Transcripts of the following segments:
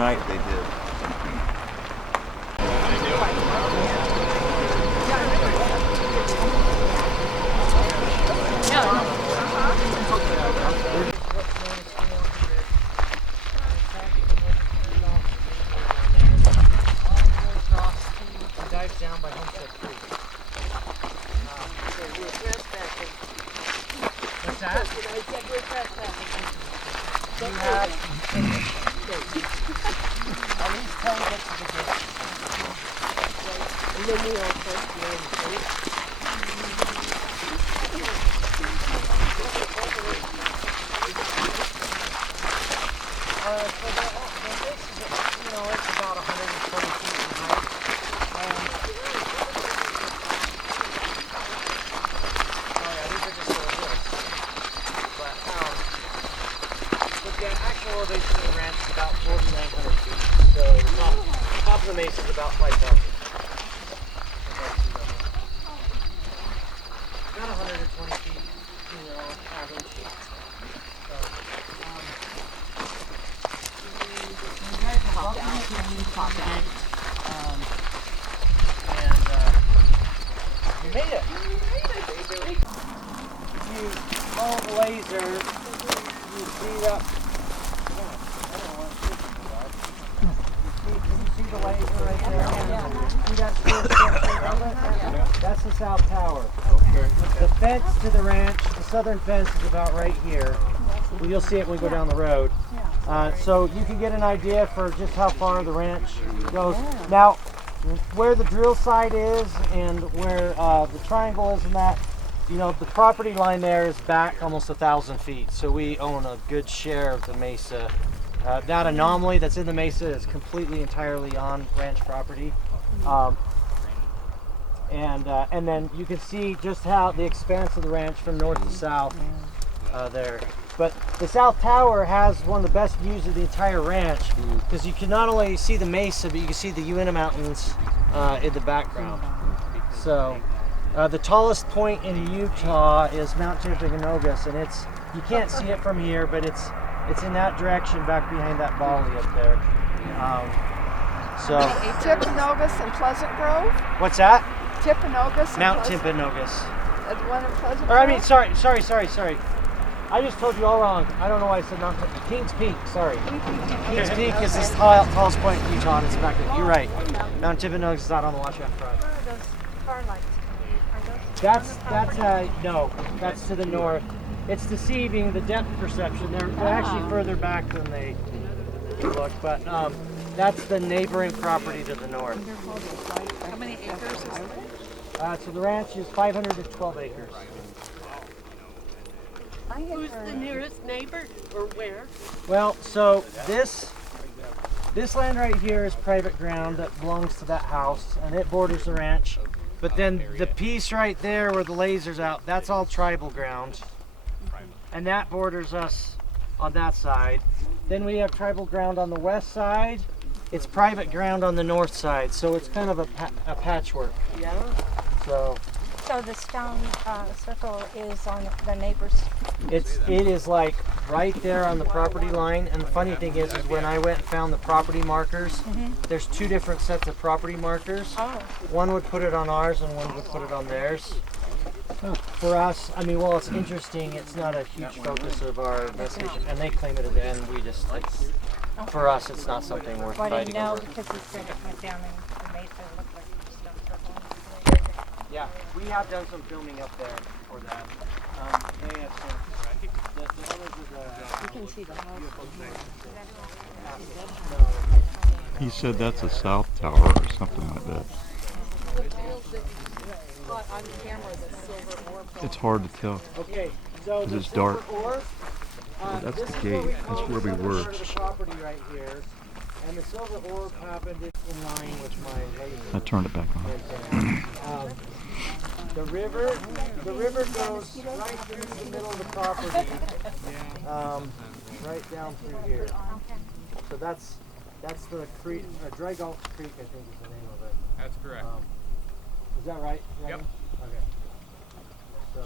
night they did. Down by Homestead Creek. What's that? You have at least 10 bits of the gate. And then we all first so the base is, it's about 120 feet in height. The actual elevation of the ranch is about 4,900 feet, so the top of the mesa is about 5,000. About 120 feet, average. So, you guys are welcome to comment, and you made it. If you follow the laser, you see that. Can you see the laser right there? See that square structure? That's the south tower. The fence to the ranch, the southern fence is about right here. Well, you'll see it when we go down the road. So you can get an idea for just how far the ranch goes. Now, where the drill site is and where the triangle is and that, the property line there is back almost 1,000 feet. So we own a good share of the mesa. That anomaly that's in the mesa is completely, entirely on ranch property. And then you can see just how the expanse of the ranch from north to south there. But the south tower has one of the best views of the entire ranch because you can not only see the mesa, but you can see the Uinta Mountains in the background. So the tallest point in Utah is Mount Timpanogos, and you can't see it from here, but it's in that direction back behind that valley up there. Timpanogos and Pleasant Grove? What's that? Timpanogos and Mount Timpanogos. The one in Pleasant Or Grove? I mean, sorry. I just told you all wrong. I don't know why I said Mount Kings Peak, sorry. Kings Peak is the tallest point in Utah, and it's back there. You're right. Mount Timpanogos is out on the washout front. Where are those car lights? No, that's to the north. It's deceiving, the depth perception. They're actually further back than they look, but that's the neighboring property to the north. How many acres is it? So the ranch is 512 acres. Who's the nearest neighbor, or where? Well, so this land right here is private ground that belongs to that house, and it borders the ranch. But then the piece right there where the laser's out, that's all tribal ground. And that borders us on that side. Then we have tribal ground on the west side. It's private ground on the north side, so it's kind of a patchwork. Yeah. So the stone circle is on the neighbor's. it is like right there on the property line. And the funny thing is when I went and found the property markers, there's two different sets of property markers. Oh. One would put it on ours and one would put it on theirs. For us, I mean, well, it's interesting. It's not a huge focus of our investigation, and they claim it at the end. We just for us, it's not something worth Well, I fighting didn't know over. because he said it went down and the mesa looked like a stone circle. Yeah, we have done some filming up there for that. They have some. The owners of You can see the house. He said that's a south tower or something like that. On camera, the silver orb. It's hard to tell. Okay, so It's the dark. silver orb, That's this the is gate. what we That's call where the we southern were. part of the property right here, and the silver orb happened in line with my laser. I turned it back on. The river goes right through the middle of the property, right down through here. So that's the creek, Dry Gulch Creek, I think is the name of it. That's correct. Is that right? Yep. Okay. So,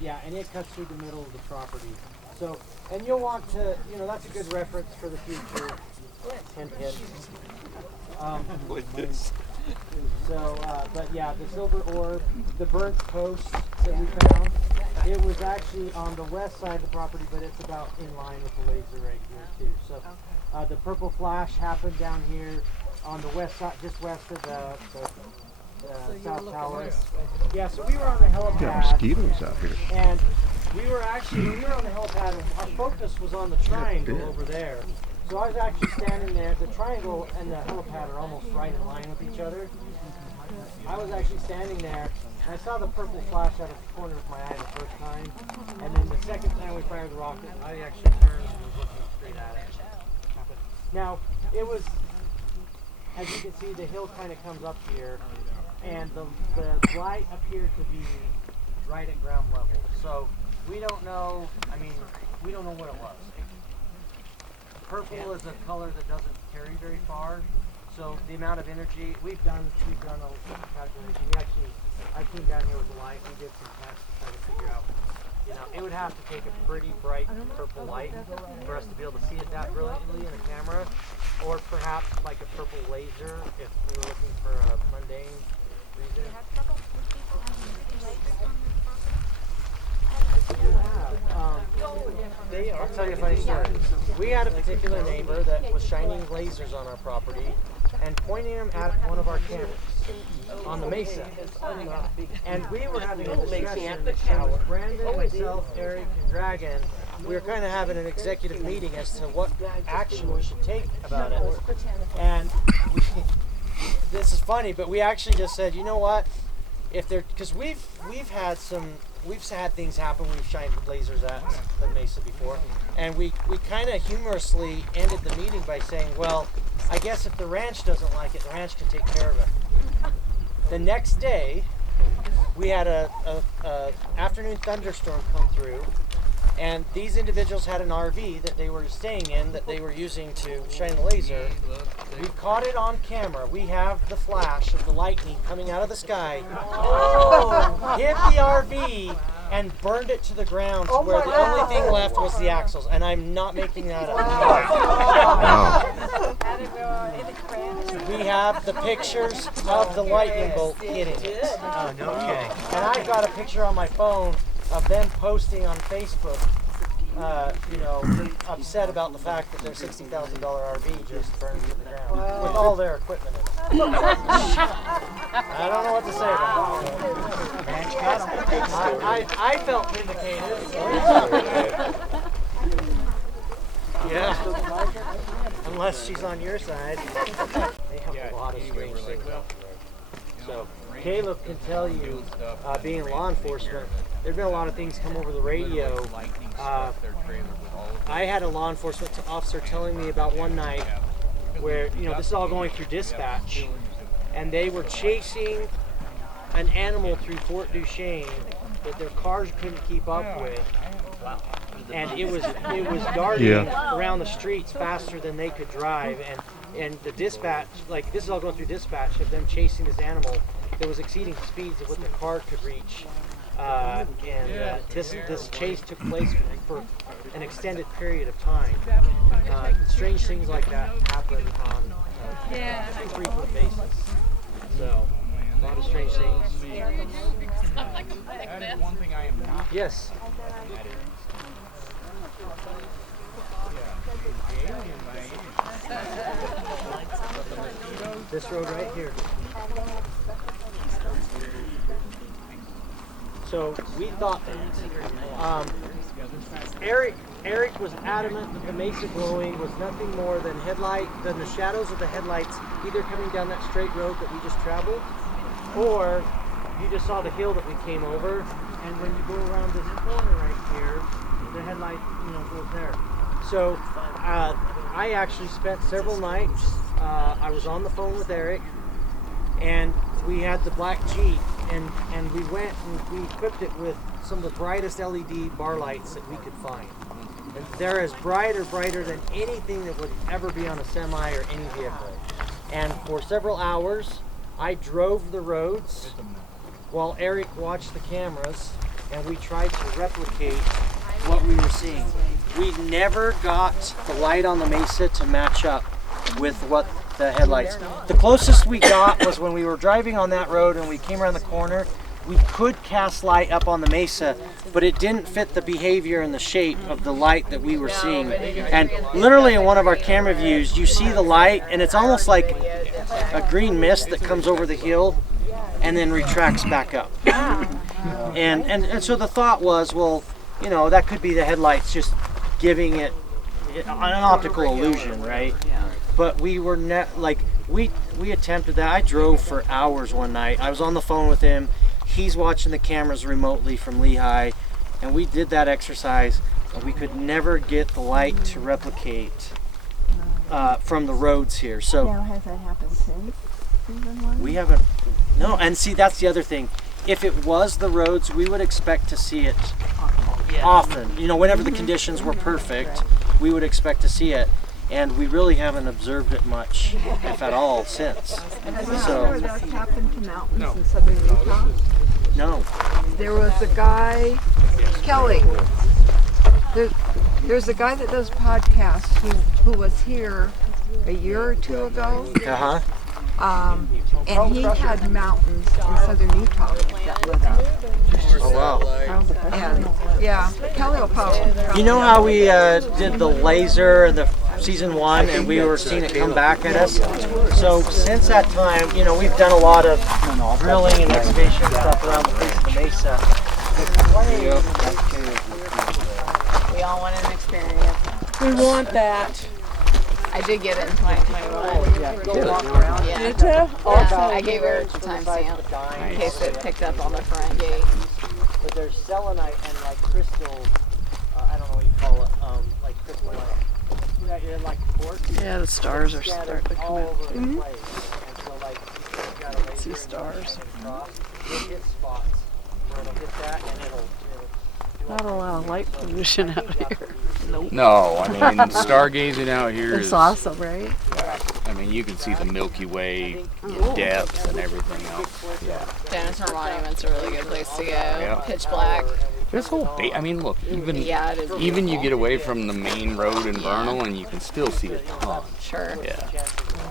yeah, and it cuts through the middle of the property. So, and you'll want to, that's a good reference for the future. Hint, hint. But yeah, the silver orb, the burnt post that we found, it was actually on the west side of the property, but it's about in line with the laser right here too. So the purple flash happened down here on the west side, just west of the South Tower. Yeah, so we were on the helipad. Got mosquitoes out here. And we were on the helipad, and our focus was on the triangle over there. So I was actually standing there. The triangle and the helipad are almost right in line with each other. I was actually standing there, and I saw the purple flash out of the corner of my eye the first time. And then the second time we fired the rocket, I actually turned and was looking straight at it. Now, it was, as you can see, the hill kind of comes up here, and the light appeared to be right at ground level. So we don't know, we don't know what it was. Purple is a color that doesn't carry very far, so the amount of energy we've done a calculation. I came down here with the light. We did some tests to try to figure out. It would have to take a pretty bright purple light for us to be able to see it that brilliantly in a camera, or perhaps like a purple laser if we were looking for a mundane reason. I'll tell you a funny story. We had a particular neighbor that was shining lasers on our property and pointing them at one of our cameras on the mesa. And we were having a discussion with Brandon, myself, Eric, and Dragon. We were kind of having an executive meeting as to what action we should take about it. And this is funny, but we actually just said, you know what? Because we've had things happen. We've shined lasers at the mesa before, and we kind of humorously ended the meeting by saying, well, I guess if the ranch doesn't like it, the ranch can take care of it. The next day, we had a afternoon thunderstorm come through, and these individuals had an RV that they were staying in that they were using to shine the laser. We caught it on camera. We have the flash of the lightning coming out of the sky, hit the RV, and burned it to the ground to where the only thing left was the axles. And I'm not making that up. We have the pictures of the lightning bolt hitting it. Oh, no kidding. And I got a picture on my phone of them posting on Facebook, upset about the fact that their $60,000 RV just burned to the ground with all their equipment in it. I don't know what to say about it. I felt vindicated. Yeah. Unless she's on your side. They have a lot of strange things. So Caleb can tell you, being in law enforcement, there's been a lot of things come over the radio. I had a law enforcement officer telling me about one night where, this is all going through dispatch, and they were chasing an animal through Fort Duchesne that their cars couldn't keep up with. And it was darting around the streets faster than they could drive, and the dispatch, this is all going through dispatch of them chasing this animal that was exceeding speeds of what the car could reach. This chase took place for an extended period of time. Strange things like that happen on a frequent basis. So, a lot of strange things. That is one thing I am not. Yes. This road right here. So we thought that Eric was adamant that the mesa glowing was nothing more than the shadows of the headlights either coming down that straight road that we just traveled, or you just saw the hill that we came over, and when you go around this corner right here, the headlight goes there. So I actually spent several nights. I was on the phone with Eric, and we had the black Jeep, and we went and we equipped it with some of the brightest LED bar lights that we could find. And they're as brighter than anything that would ever be on a semi or any vehicle. And for several hours, I drove the roads while Eric watched the cameras, and we tried to replicate what we were seeing. We never got the light on the mesa to match up with what the headlights. The closest we got was when we were driving on that road and we came around the corner. We could cast light up on the mesa, but it didn't fit the behavior and the shape of the light that we were seeing. And literally in one of our camera views, you see the light and it's almost like a green mist that comes over the hill and then retracts back up. And so the thought was, well, you know, that could be the headlights just giving it an optical illusion, right? But we were we attempted that. I drove for hours one night. I was on the phone with him. He's watching the cameras remotely from Lehigh, and we did that exercise, and we could never get the light to replicate from the roads here. So Now, has that happened since season 1? we haven't. No, and see, that's the other thing. If it was the roads, we would expect to see it often. You know, whenever the conditions were perfect, we would expect to see it. And we really haven't observed it much, if at all, since. So, That's happened to mountains in southern Utah. no. There was a guy, Kelly. There's a guy that does podcasts who was here a year or two ago. Uh-huh. And he had mountains in southern Utah that lit up. Oh, wow. And yeah, Kelly will probably. You know how we did the laser in the season 1 and we were seeing it come back at us? So since that time, you know, we've done a lot of drilling and excavation stuff around the face of the mesa. We all want an experience. We want that. I did get it in 2021. Yeah. Did you? Yeah, I gave her the timestamp in case it picked up on the front gate. But there's selenite and like crystal, I don't know what you call it, like crystalline. You know, you're like quartz. Yeah, the stars are Scattered starting to come all out. over the place. And so like, you've got a laser See and stars. cross, you'll hit spots where it'll hit that and it'll do Not a lot of light pollution out here. Nope. No, I mean, stargazing out here It's is, awesome, right? I mean, you can see the Milky Way in depth and everything else. Yeah. Dinosaur Monument's a really good place to go. Yeah. Pitch black. This whole I mean, look, even Yeah, it is. even you get away from the main road in Vernal and you can still see a ton. Sure. Yeah.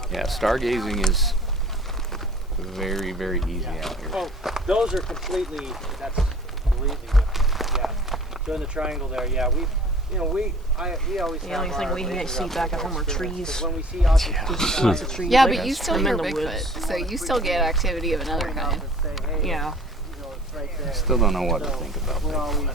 Yeah, stargazing is very, very easy out here. Oh, those are completely, that's completely different. Yeah. So in the triangle there, yeah, we always The only thing we can see back at home are trees. when we see objects, Lots of trees. Yeah, like but you us. still I'm hear in the Bigfoot, woods. so you still get activity of another kind. say, hey, Yeah. you know, it's right there. Still don't know what to think about We're that. always